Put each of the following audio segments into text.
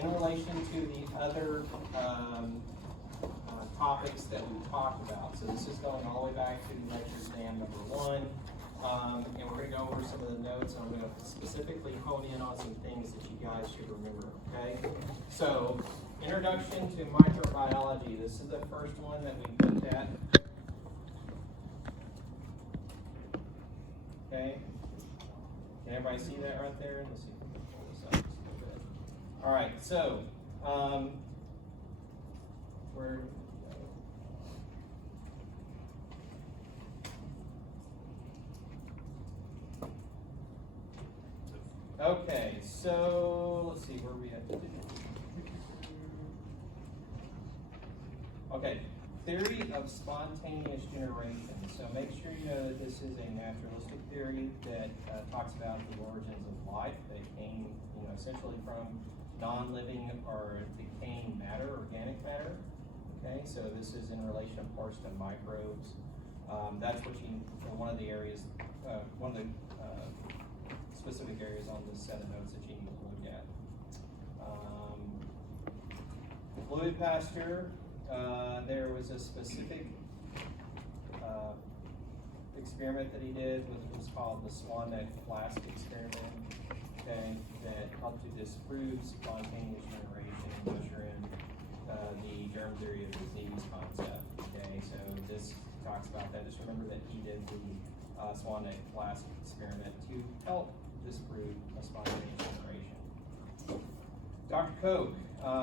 in relation to the other topics that we talked about. So this is going all the way back to lecture exam number 1. And we're going to go over some of the notes, and I'm going to specifically hone in on some things that you guys should remember, okay? So, introduction to microbiology. This is the first one that we looked at. Okay? Can everybody see that right there? Let's see if we can pull this up just a little bit. All right, so, where do we go? Okay, so let's see where we have to do. Okay, theory of spontaneous generation. So make sure you know that this is a naturalistic theory that talks about the origins of life. They came, essentially from non-living or decaying matter, organic matter. Okay, so this is in relation, of course, to microbes. That's what one of the areas, one of the specific areas on this set of notes that you need to look at. Fluid pasture, there was a specific experiment that he did, which was called the swan neck flask experiment, okay, that helped to disprove spontaneous generation and usher in the germ theory of disease concept. Okay, so this talks about that. Just remember that he did the swan neck flask experiment to help disprove a spontaneous generation. Dr. Koch,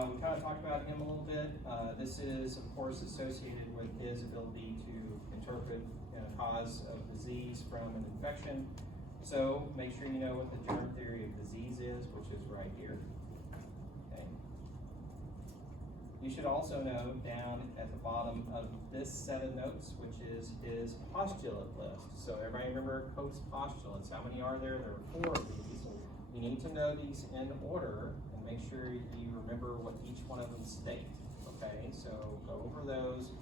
we kind of talked about him a little bit. This is, of course, associated with his ability to interpret cause of disease from an infection. So make sure you know what the germ theory of disease is, which is right here. Okay. You should also know down at the bottom of this set of notes, which is his postulate list. So everybody remember Koch's postulates. How many are there? There are 4 of these. You need to know these in order and make sure you remember what each one of them state. Okay, so go over those.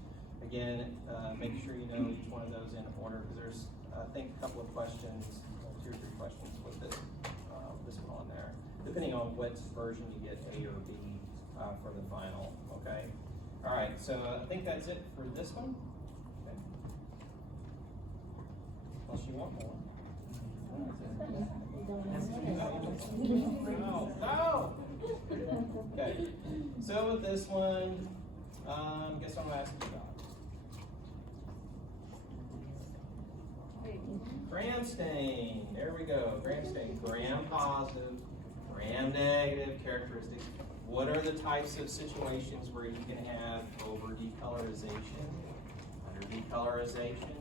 Again, make sure you know each one of those in order, because there's, I think, a couple of questions, 2 or 3 questions with this one on there, depending on which version you get, A or B, for the final. Okay. All right. So I think that's it for this one. Okay. Unless you want more. No. Okay. So with this one, guess what I'm asking you about? Gram stain. There we go. Gram stain. Gram positive, gram negative characteristics. What are the types of situations where you can have over decolorization, under decolorization?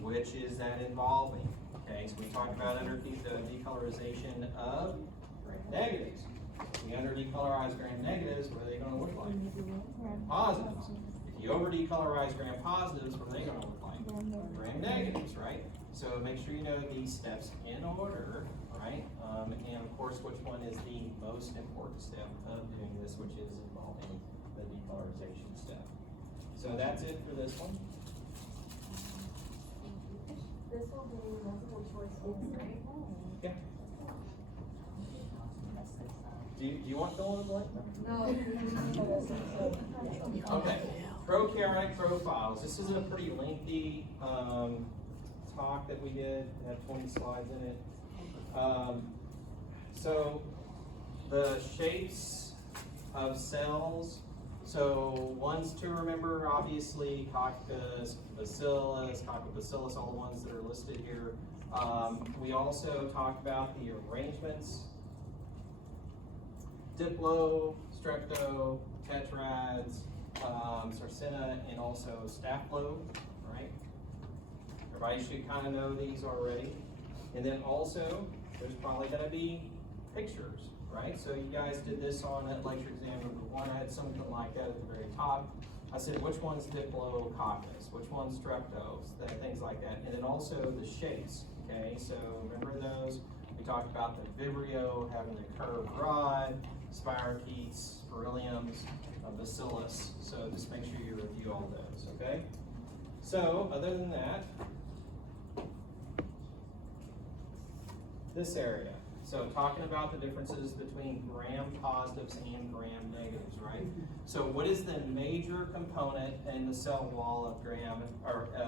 Which is that involving? Okay, so we talked about under decolorization of gram negatives. If you under decolorize gram negatives, what are they going to look like? Gram positives. If you over decolorize gram positives, what are they going to look like? Gram negatives, right? So make sure you know these steps in order, right? And of course, which one is the most important step of doing this, which is involving the decolorization step. So that's it for this one. This will be multiple choice only, right? Yeah. Do you want fill in the blank? No. Okay. Prokaryotic profiles. This is a pretty lengthy talk that we did. It had 20 slides in it. So the shapes of cells. So ones to remember, obviously, Coccus, Bacillus, Coccobacillus, all the ones that are listed here. We also talked about the arrangements. Diplo, Strepto, Tetrads, Sarcina, and also Staphylo, right? Everybody should kind of know these already. And then also, there's probably going to be pictures, right? So you guys did this on at lecture exam number 1. I had something like that at the very top. I said, which one's Diplococcus? Which one's Strepto? Things like that. And then also the shapes, okay? So remember those? We talked about the Vibrio having the curved rod, spirochetes, berylliums, bacillus. So just make sure you review all those, okay? So other than that, this area. So talking about the differences between gram-positives and gram-negatives, right? So what is the major component in the cell wall of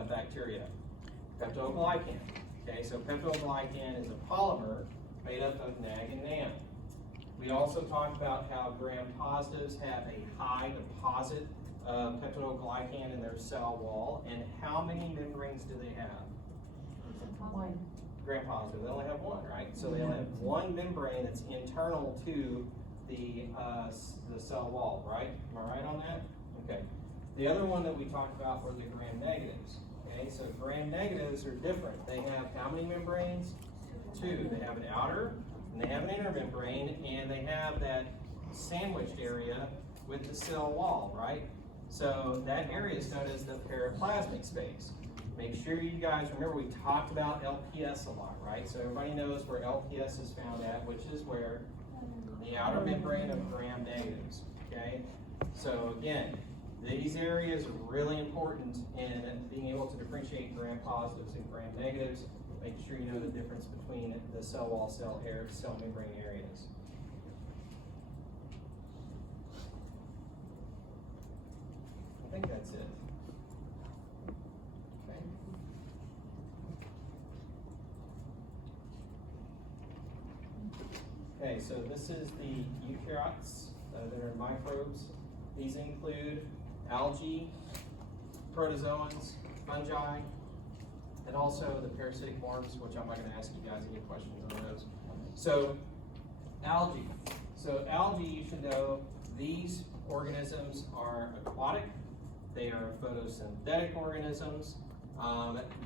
bacteria? Peptoglycan. Okay, so peptoglycan is a polymer made up of NAG and NAM. We also talked about how gram-positives have a high deposit of peptoglycan in their cell wall, and how many membranes do they have? One. Gram-positive, they only have one, right? So they only have one membrane that's internal to the cell wall, right? Am I right on that? Okay. The other one that we talked about were the gram-negatives. Okay, so gram-negatives are different. They have how many membranes? Two. They have an outer and they have an inner membrane, and they have that sandwiched area with the cell wall, right? So that area is known as the periplasmic space. Make sure you guys remember we talked about LPS a lot, right? So everybody knows where LPS is found at, which is where the outer membrane of gram-negatives, okay? So again, these areas are really important in being able to differentiate gram-positives and gram-negatives. Make sure you know the difference between the cell wall, cell membrane areas. I think that's it. Okay. Okay, so this is the eukaryotes that are microbes. These include algae, protozoans, fungi, and also the parasitic forms, which I'm not going to ask you guys any questions on those. So, algae. So algae, you should know, these organisms are aquatic. They are photosynthetic organisms.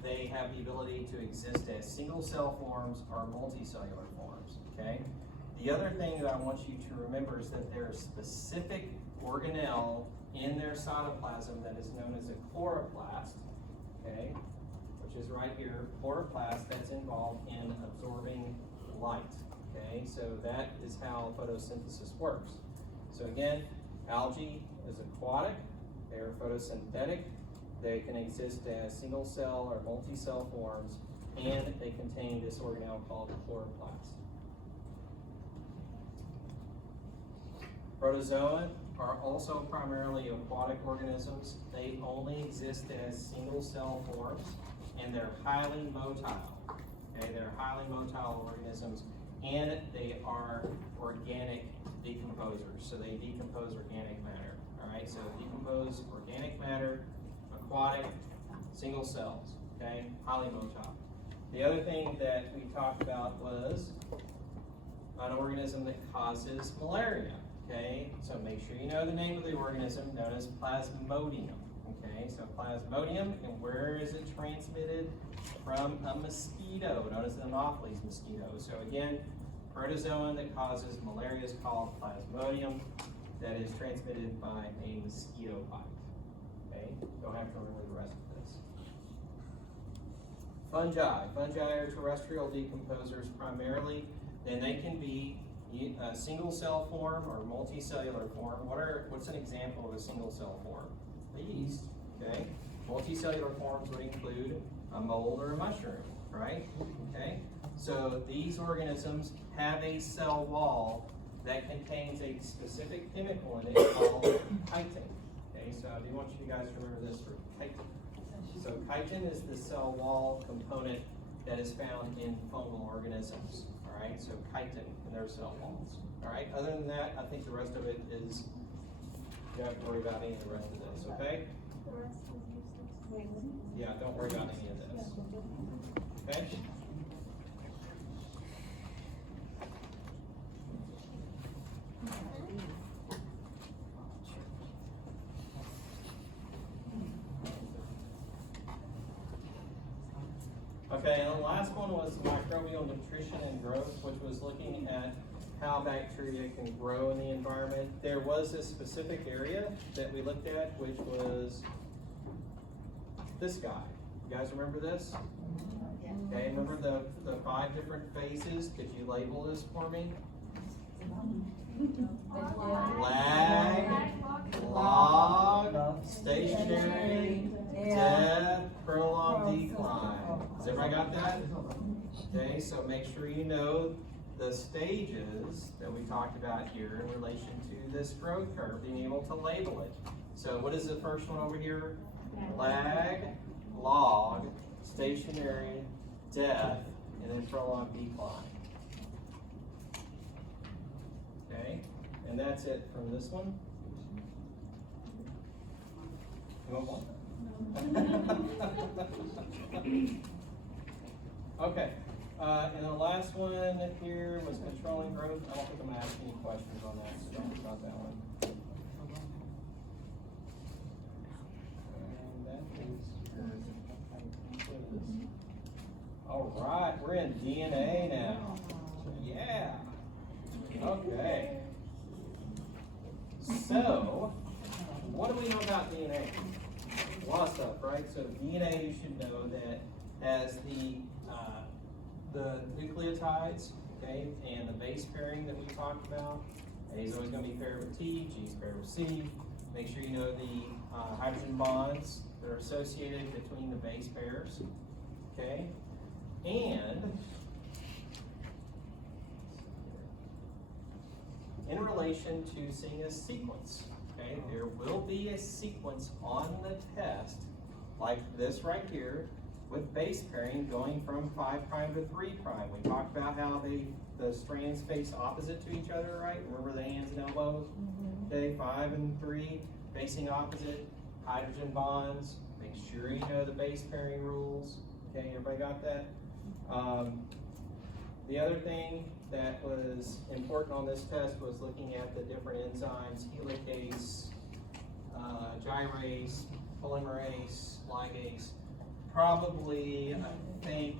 They have the ability to exist as single cell forms or multicellular forms, okay? The other thing that I want you to remember is that there are specific organelle in their cytoplasm that is known as a chloroplast, okay? Which is right here, chloroplast, that's involved in absorbing light, okay? So that is how photosynthesis works. So again, algae is aquatic, they are photosynthetic, they can exist as single cell or multi-cell forms, and they contain this organelle called chloroplast. Protozoa are also primarily aquatic organisms. They only exist as single cell forms, and they're highly motile. Okay, they're highly motile organisms, and they are organic decomposers. So they decompose organic matter. All right, so decompose organic matter, aquatic, single cells. Okay, highly motile. The other thing that we talked about was an organism that causes malaria. Okay, so make sure you know the name of the organism, known as Plasmodium. Okay, so Plasmodium, and where is it transmitted? From a mosquito, known as the Anopheles mosquito. So again, protozoan that causes malaria is called Plasmodium, that is transmitted by a mosquito bite. Okay, don't have to remember the rest of this. Fungi. Fungi are terrestrial decomposers primarily, and they can be a single cell form or multicellular form. What's an example of a single cell form? The yeast, okay? Multicellular forms would include a mold or a mushroom, right? Okay, so these organisms have a cell wall that contains a specific chemical in it called chitin. Okay, so I do want you guys to remember this for chitin. So chitin is the cell wall component that is found in fungal organisms. All right, so chitin in their cell walls. All right, other than that, I think the rest of it is, you don't have to worry about any of the rest of this, okay? The rest is useless. Yeah, don't worry about any of this. Okay? Okay, and the last one was microbial nutrition and growth, which was looking at how bacteria can grow in the environment. There was a specific area that we looked at, which was this guy. You guys remember this? Okay, remember the 5 different phases? Could you label this for me? Lag, log, stationary, death, prolonged decline. Has everybody got that? Okay, so make sure you know the stages that we talked about here in relation to this growth curve, being able to label it. So what is the first one over here? Lag, log, stationary, death, and then prolonged decline. Okay, and that's it from this one. You want one? Okay, and the last one here was controlling growth. I don't think I'm gonna ask any questions on that, so don't worry about that one. And that is good. All right, we're in DNA now. Yeah. Okay. So, what do we know about DNA? A lot of stuff, right? So DNA, you should know that has the nucleotides, okay, and the base pairing that we talked about. A is always going to be paired with T, G is paired with C. Make sure you know the hydrogen bonds that are associated between the base pairs, okay? And in relation to seeing a sequence, okay, there will be a sequence on the test like this right here with base pairing going from 5' to 3'. We talked about how the strands face opposite to each other, right? Remember the hands and elbows? Okay, 5 and 3 facing opposite, hydrogen bonds. Make sure you know the base pairing rules. Okay, everybody got that? The other thing that was important on this test was looking at the different enzymes, helicase, gyrase, polymerase, ligase. Probably, I think,